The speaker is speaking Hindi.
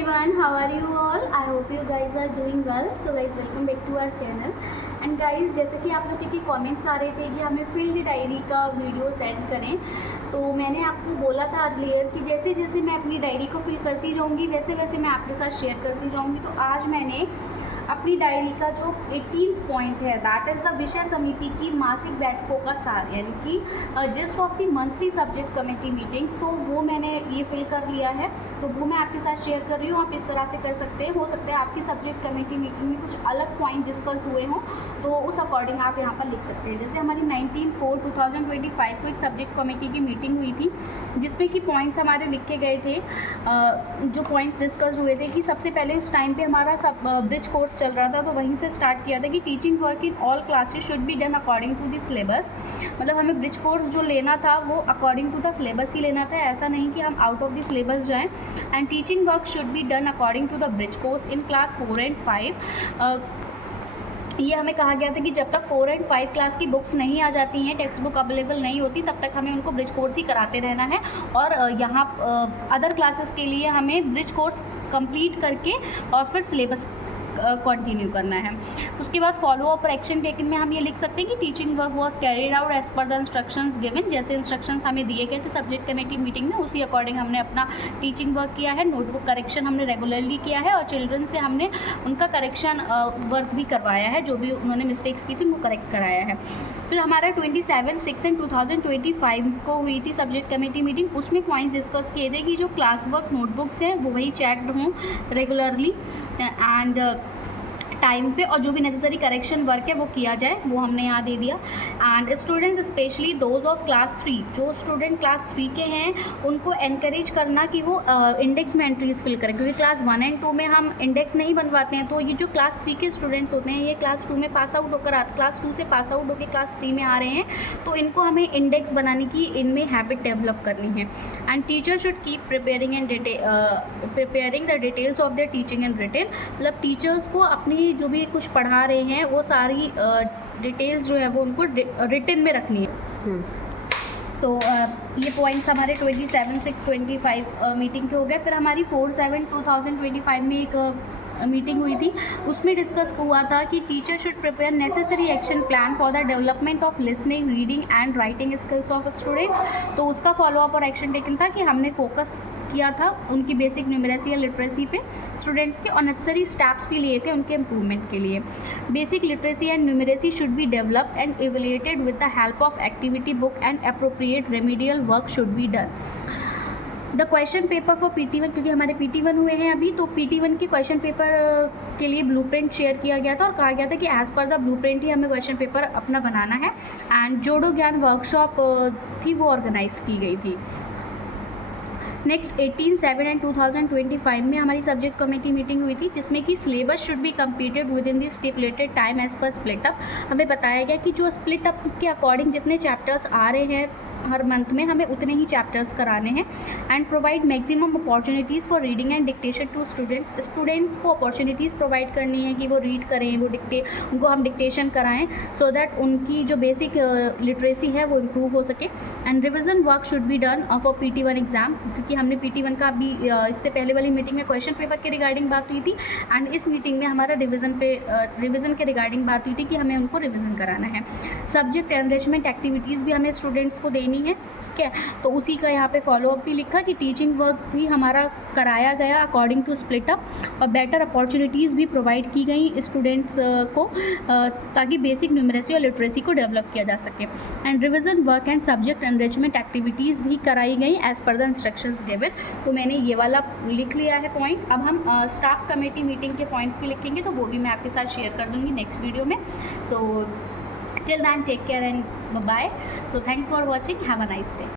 everyone, how are you all? I hope you guys are doing well. So guys, welcome back to our channel. And guys, जैसे कि आप लोगों के कमेंट्स आ रहे थे कि हमें फील्ड डायरी का वीडियो सेंड करें, तो मैंने आपको बोला था अर्लियर कि जैसे जैसे मैं अपनी डायरी को फिल करती जाऊंगी वैसे वैसे मैं आपके साथ शेयर करती जाऊंगी। तो आज मैंने अपनी डायरी का जो 18th पॉइंट है, दैट इज़ द विषय समिति की मासिक बैठकों का सार, यानी कि gist of the monthly subject committee meetings, तो वो मैंने ये फिल कर लिया है। तो वो मैं आपके साथ शेयर कर रही हूँ। आप इस तरह से कर सकते हैं। हो सकता है आपकी सब्जेक्ट कमेटी मीटिंग में कुछ अलग पॉइंट डिस्कस हुए हों, तो उस अकॉर्डिंग आप यहाँ पर लिख सकते हैं। जैसे हमारी 19/4/2025 को एक सब्जेक्ट कमेटी की मीटिंग हुई थी, जिसमें कि पॉइंट्स हमारे लिखे गए थे। जो पॉइंट्स डिस्कस हुए थे कि सबसे पहले उस टाइम पे हमारा सब ब्रिज कोर्स चल रहा था, तो वहीं से स्टार्ट किया था कि teaching work in all classes should be done according to the syllabus. मतलब हमें ब्रिज कोर्स जो लेना था वो अकॉर्डिंग टू द सिलेबस ही लेना था, ऐसा नहीं कि हम आउट ऑफ द सिलेबस जाएँ। And teaching work should be done according to the bridge course in class 4 and 5। ये हमें कहा गया था कि जब तक 4 and 5 क्लास की बुक्स नहीं आ जाती हैं, टेक्स्ट बुक अवेलेबल नहीं होती, तब तक हमें उनको ब्रिज कोर्स ही कराते रहना है। और यहाँ अदर क्लासेस के लिए हमें ब्रिज कोर्स कंप्लीट करके और फिर सिलेबस कंटिन्यू करना है। उसके बाद फॉलो अप और एक्शन टेकन में हम ये लिख सकते हैं कि teaching work was carried out as per the instructions given. जैसे इंस्ट्रक्शंस हमें दिए गए थे सब्जेक्ट कमेटी मीटिंग में, उसी अकॉर्डिंग हमने अपना टीचिंग वर्क किया है। नोटबुक करेक्शन हमने रेगुलरली किया है और चिल्ड्रन से हमने उनका करेक्शन वर्क भी करवाया है, जो भी उन्होंने मिस्टेक्स की थी उनको करेक्ट कराया है। फिर हमारा 27/6 and 2025 को हुई थी सब्जेक्ट कमेटी मीटिंग। उसमें पॉइंट्स डिस्कस किए थे कि जो क्लास वर्क नोटबुक्स हैं वो वही चेकड हों रेगुलरली एंड टाइम पे, और जो भी नेसेसरी करेक्शन वर्क है वो किया जाए, वो हमने यहाँ दे दिया। And students specially those of class 3, जो स्टूडेंट क्लास 3 के हैं उनको एनकरेज करना कि वो इंडेक्स में एंट्रीज फिल करें, क्योंकि क्लास 1 and 2 में हम इंडेक्स नहीं बनवाते हैं। तो ये जो क्लास 3 के स्टूडेंट्स होते हैं, ये क्लास 2 में पास आउट होकर क्लास 2 से पास आउट होकर क्लास 3 में आ रहे हैं, तो इनको हमें इंडेक्स बनाने की इनमें हैबिट डेवलप करनी है। And teacher should keep preparing the details of their teaching and written. मतलब टीचर्स को अपनी जो भी कुछ पढ़ा रहे हैं वो सारी डिटेल्स जो है वो उनको रिटन में रखनी है। सो ये पॉइंट्स हमारे 27/6/25 मीटिंग के हो गए। फिर हमारी 4/7/2025 में एक मीटिंग हुई थी, उसमें डिस्कस हुआ था कि teacher should prepare necessary action plan for the development of listening, reading and writing skills of students. तो उसका फॉलोअप और एक्शन टेकन था कि हमने फोकस किया था उनकी बेसिक न्यूमरेसी या लिटरेसी पे स्टूडेंट्स के, और नेसेसरी स्टेप्स भी लिए थे उनके इम्प्रूवमेंट के लिए। Basic literacy and numeracy should be developed and evaluated with the help of activity book and appropriate remedial work should be done. The question paper for PT1, क्योंकि हमारे PT1 हुए हैं अभी, तो PT1 के क्वेश्चन पेपर के लिए ब्लूप्रिंट शेयर किया गया था और कहा गया था कि एज़ पर द ब्लूप्रिंट ही हमें क्वेश्चन पेपर अपना बनाना है। एंड जोड़ो ज्ञान वर्कशॉप थी वो ऑर्गेनाइज की गई थी। नेक्स्ट 18/7 and 2025 में हमारी सब्जेक्ट कमेटी मीटिंग हुई थी, जिसमें कि syllabus should be completed within the stipulated time as per split up. हमें बताया गया कि जो स्प्लिट अप के अकॉर्डिंग जितने चैप्टर्स आ रहे हैं हर मंथ में, हमें उतने ही चैप्टर्स कराने हैं। And provide maximum opportunities for reading and dictation to students को अपॉर्चुनिटीज़ प्रोवाइड करनी है कि वो रीड करें, वो उनको हम डिक्टेशन कराएं, सो दैट उनकी जो बेसिक लिटरेसी है वो इम्प्रूव हो सके। And revision work should be done for PT1 exam, क्योंकि हमने PT1 का भी इससे पहले वाली मीटिंग में क्वेश्चन पेपर के रिगार्डिंग बात हुई थी, एंड इस मीटिंग में हमारा रिविज़न के रिगार्डिंग बात हुई थी कि हमें उनको रिविज़न कराना है। सब्जेक्ट एनरिचमेंट एक्टिविटीज़ भी हमें स्टूडेंट्स को देनी है, ठीक है। तो उसी का यहाँ पे फॉलोअप भी लिखा कि टीचिंग वर्क भी हमारा कराया गया अकॉर्डिंग टू स्प्लिट अप, और बेटर अपॉर्चुनिटीज़ भी प्रोवाइड की गई स्टूडेंट्स को, ताकि बेसिक न्यूमरेसी और लिटरेसी को डेवलप किया जा सके। And revision work and subject enrichment activities भी कराई गई as per the instructions given. तो मैंने ये वाला लिख लिया है पॉइंट। अब हम स्टाफ कमेटी मीटिंग के पॉइंट्स भी लिखेंगे, तो वो भी मैं आपके साथ शेयर कर दूँगी नेक्स्ट वीडियो में। सो till then, take care and bye bye. So thanks for watching. Have a nice day.